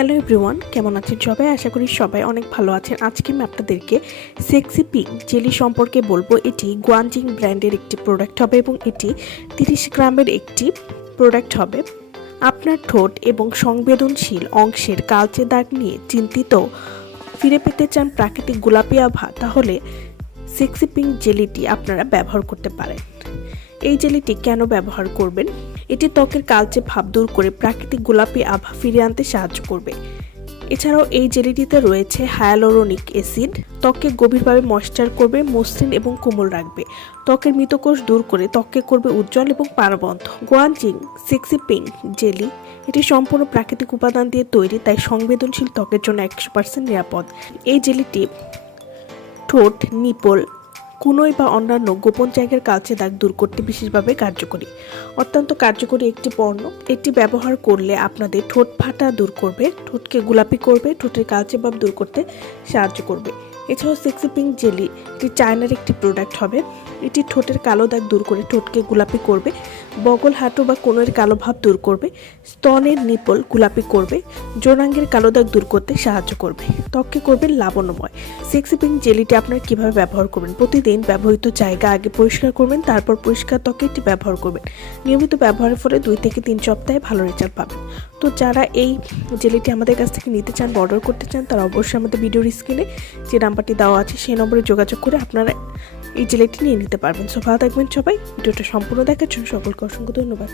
Hello everyone, কেমন আছেন সবাই? আশা করি সবাই অনেক ভালো আছেন। আজকে আমি আপনাদেরকে সেক্সি পিঙ্ক জেলি সম্পর্কে বলবো। এটি গুয়ানজিং ব্র্যান্ডের একটি প্রোডাক্ট হবে এবং এটি 30 গ্রামের একটি প্রোডাক্ট হবে। আপনার ঠোঁট এবং সংবেদনশীল অংশের কালচে দাগ নিয়ে চিন্তিত, ফিরে পেতে চান প্রাকৃতিক গোলাপি আভা, তাহলে সেক্সি পিঙ্ক জেলিটি আপনারা ব্যবহার করতে পারেন। এই জেলিটি কেন ব্যবহার করবেন? এটি ত্বকের কালচে ভাব দূর করে প্রাকৃতিক গোলাপি আভা ফিরিয়ে আনতে সাহায্য করবে। এছাড়াও এই জেলিটিতে রয়েছে হায়ালুরোনিক অ্যাসিড, ত্বককে গভীরভাবে ময়েশ্চার করবে, মসৃণ এবং কোমল রাখবে। ত্বকের মৃতকোষ দূর করে ত্বককে করবে উজ্জ্বল এবং প্রাণবন্ত। গুয়ানজিং সেক্সি পিঙ্ক জেলি এটি সম্পূর্ণ প্রাকৃতিক উপাদান দিয়ে তৈরি, তাই সংবেদনশীল ত্বকের জন্য 100% নিরাপদ। এই জেলিটি ঠোঁট, নিপল, কুনোই বা অন্যান্য গোপন জায়গার কালচে দাগ দূর করতে বিশেষভাবে কার্যকরী। অত্যন্ত কার্যকরী একটি পণ্য। এটি ব্যবহার করলে আপনাদের ঠোঁট ফাটা দূর করবে, ঠোঁটকে গোলাপি করবে, ঠোঁটের কালচে ভাব দূর করতে সাহায্য করবে। এছাড়াও সেক্সি পিঙ্ক জেলি এটি চায়নার একটি প্রোডাক্ট হবে। এটি ত্বকের কালো দাগ দূর করে ঠোঁটকে গোলাপি করবে, বগল, হাঁটু বা কোণের কালো ভাব দূর করবে, স্তনের নিপল গোলাপি করবে, যৌনাঙ্গের কালো দাগ দূর করতে সাহায্য করবে, ত্বককে করবে লাবণ্যময়। সেক্সি পিঙ্ক জেলিটি আপনারা কিভাবে ব্যবহার করবেন? প্রতিদিন ব্যবহৃত জায়গা আগে পরিষ্কার করবেন, তারপর পরিষ্কার ত্বকে এটি ব্যবহার করবেন। নিয়মিত ব্যবহারের ফলে 2 থেকে 3 সপ্তাহে ভালো রেজাল্ট পাবেন। তো যারা এই জেলিটি আমাদের কাছ থেকে নিতে চান বা অর্ডার করতে চান, তারা অবশ্যই আমাদের ভিডিওর স্ক্রিনে যে নাম্বারটি দেওয়া আছে সেই নম্বরে যোগাযোগ করে আপনারা এই জেলিটি নিয়ে নিতে পারবেন। সো ভালো থাকবেন সবাই। ভিডিওটা সম্পূর্ণ দেখার জন্য সকলকে অসংখ্য ধন্যবাদ।